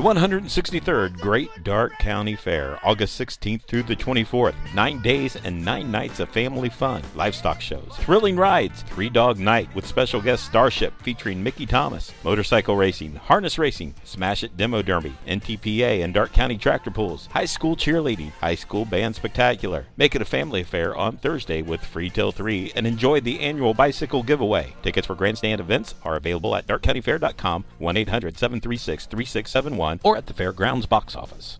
The 163rd Great Darke County Fair, August 16th through the 24th. 9 days and 9 nights of family fun, livestock shows, thrilling rides, 3-dog night with special guest Starship featuring Mickey Thomas, motorcycle racing, harness racing, Smash It Demo Derby, NTPA and Darke County tractor pulls, high school cheerleading, high school band spectacular. Make it a family affair on Thursday with free till 3 and enjoy the annual bicycle giveaway. Tickets for grandstand events are available at darkecountyfair.com, 1-800-736-3671, or at the fairgrounds box office.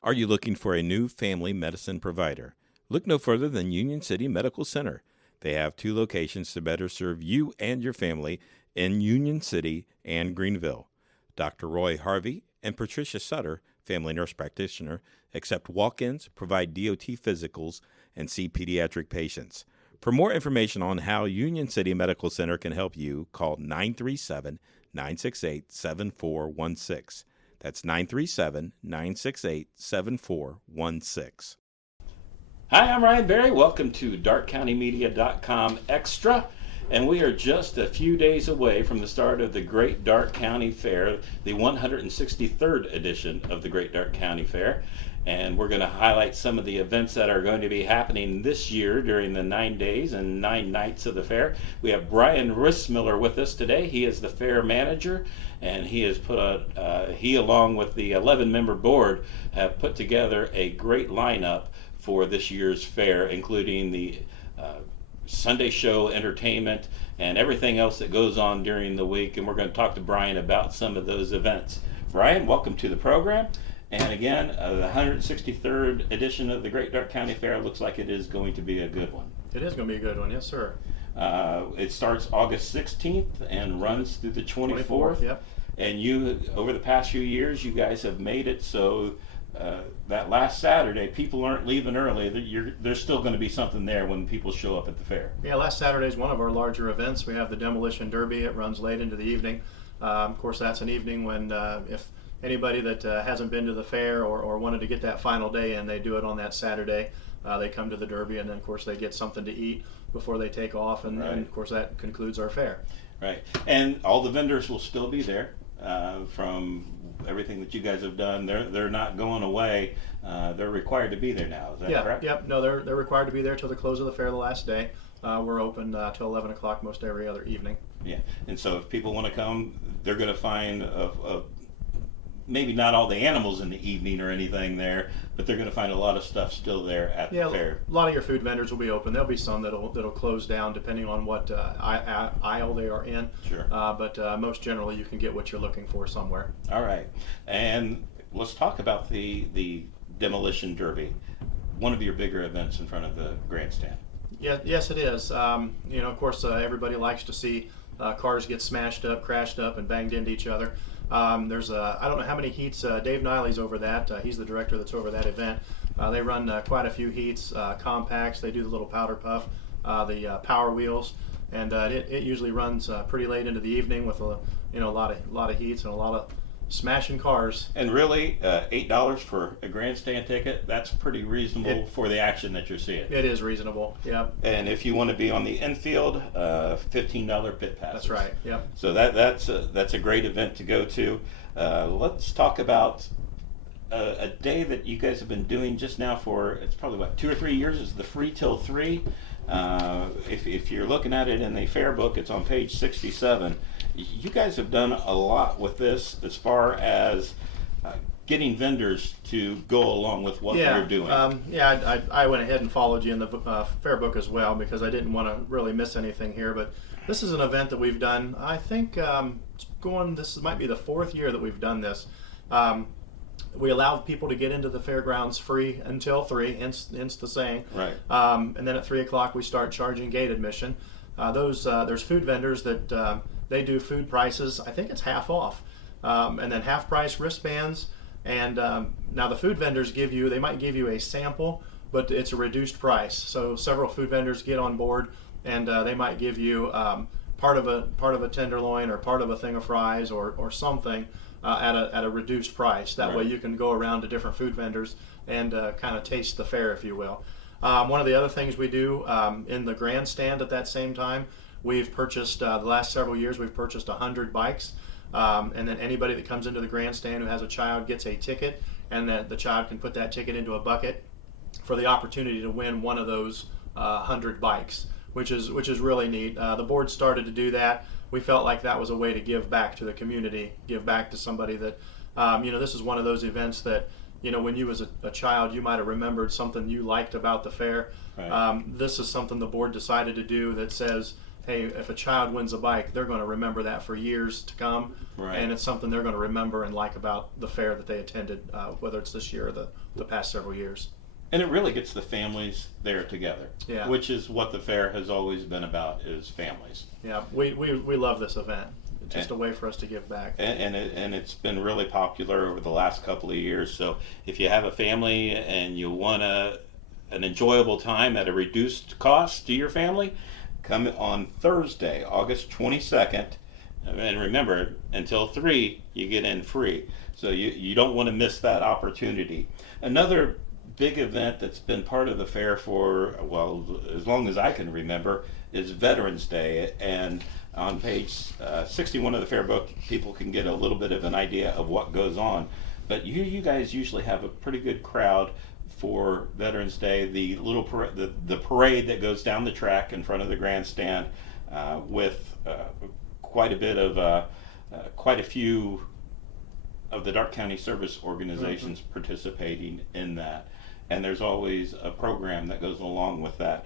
Are you looking for a new family medicine provider? Look no further than Union City Medical Center. They have 2 locations to better serve you and your family in Union City and Greenville. Dr. Roy Harvey and Patricia Sutter, family nurse practitioner, accept walk-ins, provide DOT physicals, and see pediatric patients. For more information on how Union City Medical Center can help you, call 937-968-7416. That's 937-968-7416. Hi, I'm Ryan Berry. Welcome to DarkeCountyMedia.com Extra. And we are just a few days away from the start of the Great Darke County Fair, the 163rd edition of the Great Darke County Fair. And we're going to highlight some of the events that are going to be happening this year during the 9 days and 9 nights of the fair. We have Brian Rismiller with us today. He is the fair manager, and he has he along with the 11-member board have put together a great lineup for this year's fair, including the Sunday show, entertainment, and everything else that goes on during the week. And we're going to talk to Brian about some of those events. Brian, welcome to the program. And again, the 163rd edition of the Great Darke County Fair looks like it is going to be a good one. It is going to be a good one, yes, sir. It starts August 16th and runs through the 24th. Yep. And you, over the past few years, you guys have made it so that last Saturday, people aren't leaving early. There's still going to be something there when people show up at the fair. Yeah, last Saturday is one of our larger events. We have the Demolition Derby. It runs late into the evening. Of course, that's an evening when if anybody that hasn't been to the fair or wanted to get that final day in, they do it on that Saturday. They come to the Derby, and then, of course, they get something to eat before they take off, and, right. And of course, that concludes our fair. Right. And all the vendors will still be there from everything that you guys have done. They're not going away. They're required to be there now. Is that correct? Yep. No, they're required to be there till the close of the fair the last day. We're open till 11 o'clock most every other evening. Yeah. And so if people want to come, they're going to find maybe not all the animals in the evening or anything there, but they're going to find a lot of stuff still there at the fair. A lot of your food vendors will be open. There'll be some that'll close down depending on what aisle they are in. Sure. But most generally, you can get what you're looking for somewhere. All right. And let's talk about the Demolition Derby, one of your bigger events in front of the grandstand. Yeah, yes, it is. Of course, everybody likes to see cars get smashed up, crashed up, and banged into each other. There's I don't know how many heats. Dave Niley's over that. He's the director that's over that event. They run quite a few heats, compacts. They do the little powder puff, the power wheels, and it usually runs pretty late into the evening with a lot of heats and a lot of smashing cars. And really, $8 for a grandstand ticket, that's pretty reasonable for the action that you're seeing. It is reasonable, yep. And if you want to be on the infield, $15 pit passes. That's right, yep. So that's a great event to go to. Let's talk about a day that you guys have been doing just now for, it's probably 2 or 3 years, is the Free Till 3. If you're looking at it in the fair book, it's on page 67. You guys have done a lot with this as far as getting vendors to go along with what you're doing. I went ahead and followed you in the fair book as well because I didn't want to really miss anything here. But this is an event that we've done. I think this might be the 4th year that we've done this. We allow people to get into the fairgrounds free until 3, hence the saying. Right. And then at 3 o'clock we start charging gate admission. There's food vendors that they do food prices. I think it's half off, and then half price wristbands. And now the food vendors they might give you a sample, but it's a reduced price. So several food vendors get on board, and they might give you part of a tenderloin or part of a thing of fries or something at a reduced price. That way you can go around to different food vendors and kind of taste the fair, if you will. One of the other things we do in the grandstand at that same time, we've purchased the last several years. We've purchased 100 bikes. And then anybody that comes into the grandstand who has a child gets a ticket, and then the child can put that ticket into a bucket for the opportunity to win one of those 100 bikes, which is really neat. The board started to do that. We felt like that was a way to give back to the community, give back to somebody that, this is one of those events that, when you was a child, you might have remembered something you liked about the fair. Right. This is something the board decided to do that says, hey, if a child wins a bike, they're going to remember that for years to come. Right. And it's something they're going to remember and like about the fair that they attended, whether it's this year or the past several years. And it really gets the families there together, Yeah. which is what the fair has always been about, is families. Yeah, we love this event. It's just a way for us to give back. And it's been really popular over the last couple of years. So if you have a family and you want an enjoyable time at a reduced cost to your family, come on Thursday, August 22nd. And remember, until 3, you get in free. So you don't want to miss that opportunity. Another big event that's been part of the fair for, well, as long as I can remember, is Veterans Day. And on page 61 of the fair book, people can get a little bit of an idea of what goes on. But you guys usually have a pretty good crowd for Veterans Day. The little the parade that goes down the track in front of the grandstand, with quite a few of the Darke County service organizations participating in that. And there's always a program that goes along with that.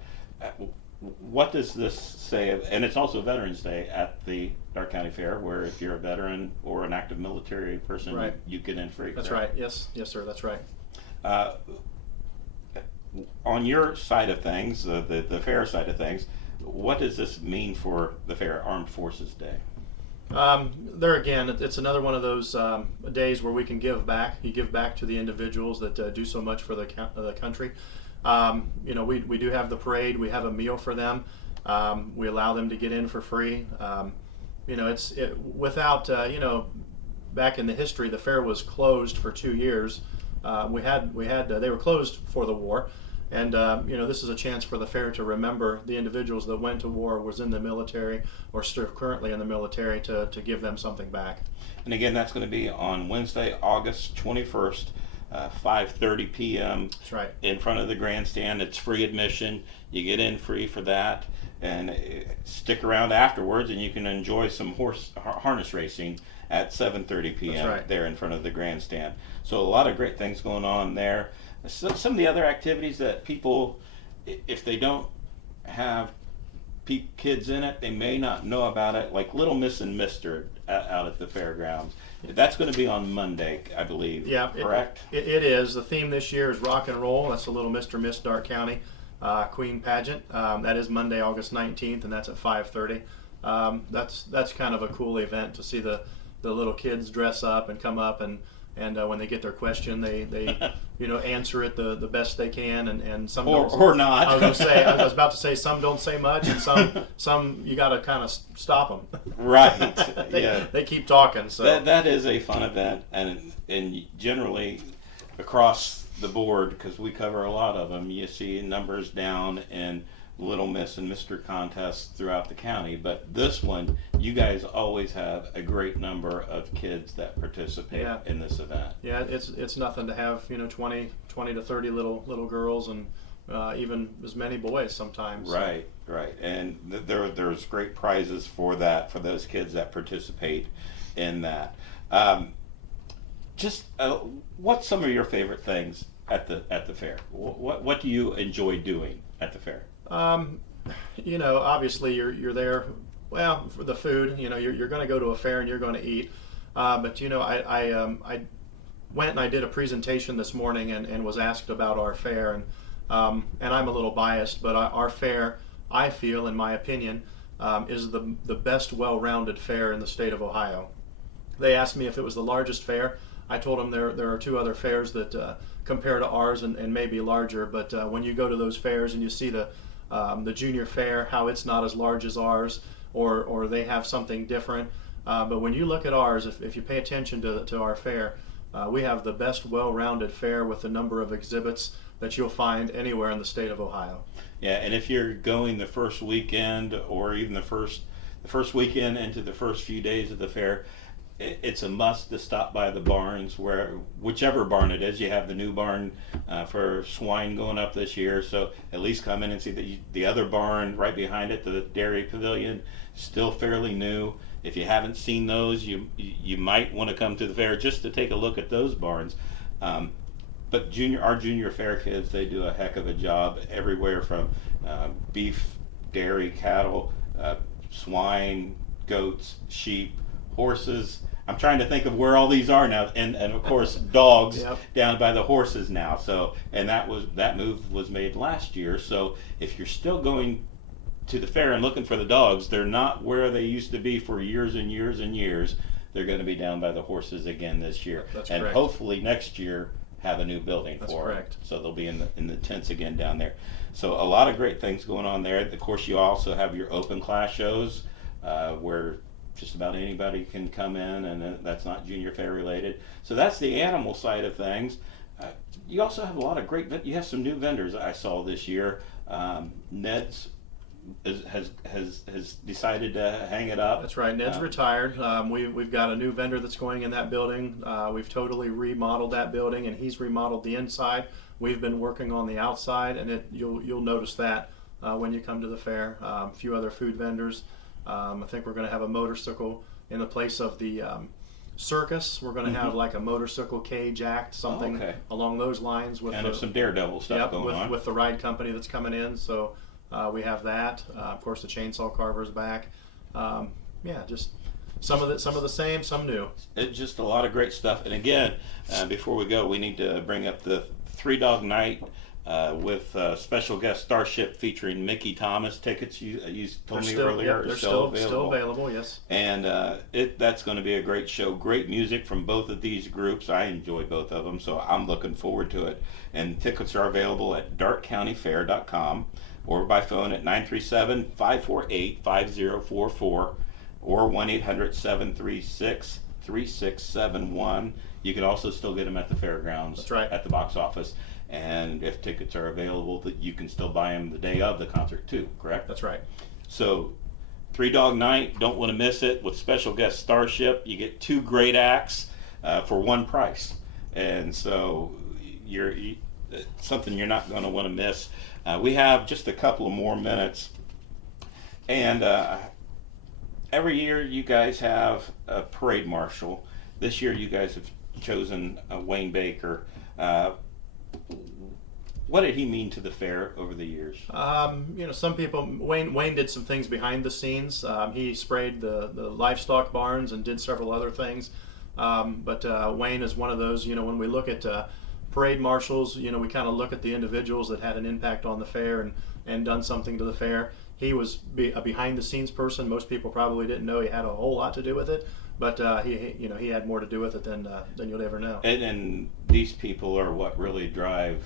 What does this say? And it's also Veterans Day at the Darke County Fair, where if you're a veteran or an active military person, Right. you get in free. That's right. Yes, sir. That's right. On your side of things, the fair side of things, what does this mean for the fair, Armed Forces Day? There again, it's another one of those days where we can give back. You give back to the individuals that do so much for the country. We do have the parade. We have a meal for them. We allow them to get in for free. Back in the history, the fair was closed for 2 years. They were closed for the war. And this is a chance for the fair to remember the individuals that went to war, was in the military, or still currently in the military, to give them something back. And again, that's going to be on Wednesday, August 21st, 5:30 p.m. That's right. In front of the grandstand. It's free admission. You get in free for that, and stick around afterwards, and you can enjoy some harness racing at 7:30 p.m. That's right. There in front of the grandstand. So a lot of great things going on there. Some of the other activities that people, if they don't have kids in it, they may not know about it, like Little Miss and Mister out at the fairgrounds. That's going to be on Monday, I believe. Yeah, correct? It is. The theme this year is rock and roll. That's the Little Mr. Miss Darke County Queen Pageant. That is Monday, August 19th, and that's at 5:30. That's kind of a cool event to see the little kids dress up and come up, and when they get their question, they answer it the best they can, and some or not. I was about to say some don't say much, and some you got to kind of stop them. Right. They keep talking. So that is a fun event, and generally across the board, because we cover a lot of them, you see numbers down in Little Miss and Mr. contests throughout the county. But this one, you guys always have a great number of kids that participate in this event. Yeah, it's nothing to have 20 to 30 little girls, and even as many boys sometimes. Right. And there's great prizes for that, for those kids that participate in that. What's some of your favorite things at the fair? What do you enjoy doing at the fair? Obviously you're there, well, for the food. You're going to go to a fair and you're going to eat. But I went and I did a presentation this morning and was asked about our fair, and I'm a little biased, but our fair, I feel, in my opinion, is the best well-rounded fair in the state of Ohio. They asked me if it was the largest fair. I told them there are 2 other fairs that compare to ours and may be larger, but when you go to those fairs and you see the junior fair, how it's not as large as ours, or they have something different. But when you look at ours, if you pay attention to our fair, we have the best well-rounded fair with the number of exhibits that you'll find anywhere in the state of Ohio. Yeah, and if you're going the first weekend, or even the first weekend into the first few days of the fair, it's a must to stop by the barns, whichever barn it is. You have the new barn for swine going up this year, so at least come in and see the other barn right behind it, the dairy pavilion, still fairly new. If you haven't seen those, you might want to come to the fair just to take a look at those barns. But our junior fair kids, they do a heck of a job everywhere from beef, dairy, cattle, swine, goats, sheep, horses. I'm trying to think of where all these are now, and of course dogs. Yep. Down by the horses now. So, and that move was made last year. So if you're still going to the fair and looking for the dogs, they're not where they used to be for years and years and years. They're going to be down by the horses again this year. That's and correct. Hopefully next year have a new building That's for correct. them. So they'll be in the tents again down there. So a lot of great things going on there. Of course, you also have your open class shows where just about anybody can come in, and that's not junior fair related. So that's the animal side of things. You also have a lot of you have some new vendors I saw this year. Ned's has decided to hang it up. That's right. Ned's retired. We've got a new vendor that's going in that building. We've totally remodeled that building, and he's remodeled the inside. We've been working on the outside, and you'll notice that when you come to the fair. A few other food vendors. I think we're going to have a motorcycle in the place of the circus. We're going to have like a motorcycle cage act, something along those lines. With some Daredevil stuff going on. With the ride company that's coming in. So we have that. Of course, the chainsaw carver's back. Just some of the same, some new. It's just a lot of great stuff. And again, before we go, we need to bring up the Three Dog Night with special guest Starship featuring Mickey Thomas. Tickets you told me earlier are still available. Yes. And that's going to be a great show. Great music from both of these groups. I enjoy both of them, so I'm looking forward to it. And tickets are available at darkecountyfair.com or by phone at 937-548-5044 or 1-800-736-3671. You can also still get them at the fairgrounds. That's right. At the box office. And if tickets are available, that you can still buy them the day of the concert too, correct? That's right. So, Three Dog Night, don't want to miss it, with special guest Starship. You get two great acts for one price. And so, something you're not going to want to miss. We have just a couple of more minutes. And every year you guys have a parade marshal. This year you guys have chosen Wayne Baker. What did he mean to the fair over the years? Some people, Wayne did some things behind the scenes. He sprayed the livestock barns and did several other things. But Wayne is one of those, when we look at parade marshals, we kind of look at the individuals that had an impact on the fair and done something to the fair. He was a behind the scenes person. Most people probably didn't know he had a whole lot to do with it. But he had more to do with it than you'll ever know. And these people are what really drive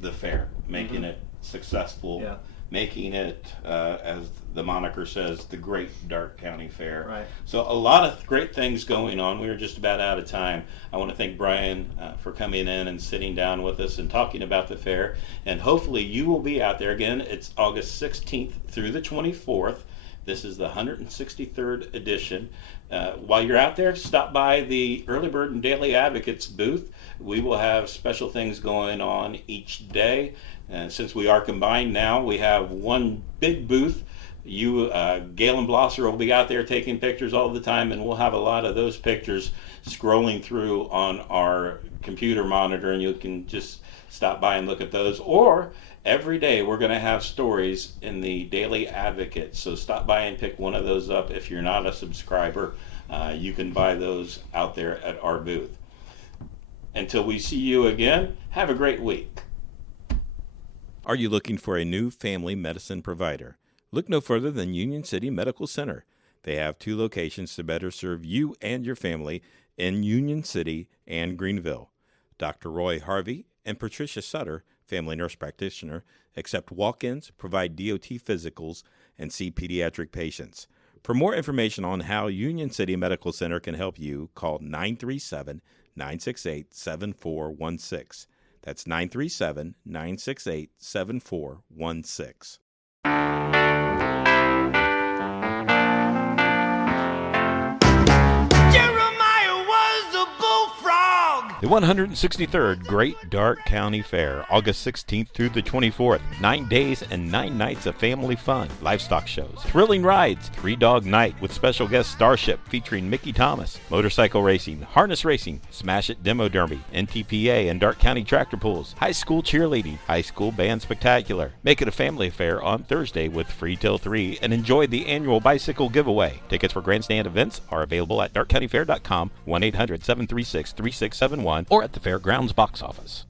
the fair, making it successful, making it, as the moniker says, the Great Darke County Fair. Right. So a lot of great things going on. We are just about out of time. I want to thank Brian for coming in and sitting down with us and talking about the fair. And hopefully you will be out there again. It's August 16th through the 24th. This is the 163rd edition. While you're out there, stop by the Early Bird and Daily Advocates booth. We will have special things going on each day. And since we are combined now, we have one big booth. Galen Blosser will be out there taking pictures all the time, and we'll have a lot of those pictures scrolling through on our computer monitor, and you can just stop by and look at those. Or every day we're going to have stories in the Daily Advocate, so stop by and pick one of those up. If you're not a subscriber, you can buy those out there at our booth. Until we see you again, have a great week. Are you looking for a new family medicine provider? Look no further than Union City Medical Center. They have 2 locations to better serve you and your family in Union City and Greenville. Dr. Roy Harvey and Patricia Sutter, family nurse practitioner, accept walk-ins, provide DOT physicals, and see pediatric patients. For more information on how Union City Medical Center can help you, call 937-968-7416. That's 937-968-7416. Jeremiah! The 163rd Great Darke County Fair, August 16th through the 24th. 9 days and 9 nights of family fun, livestock shows, thrilling rides, 3-dog night with special guest Starship featuring Mickey Thomas, motorcycle racing, harness racing, Smash It Demo Derby, NTPA and Darke County tractor pulls, high school cheerleading, high school band spectacular. Make it a family affair on Thursday with free till 3 and enjoy the annual bicycle giveaway. Tickets for grandstand events are available at darkecountyfair.com, 1-800-736-3671, or at the fairgrounds box office.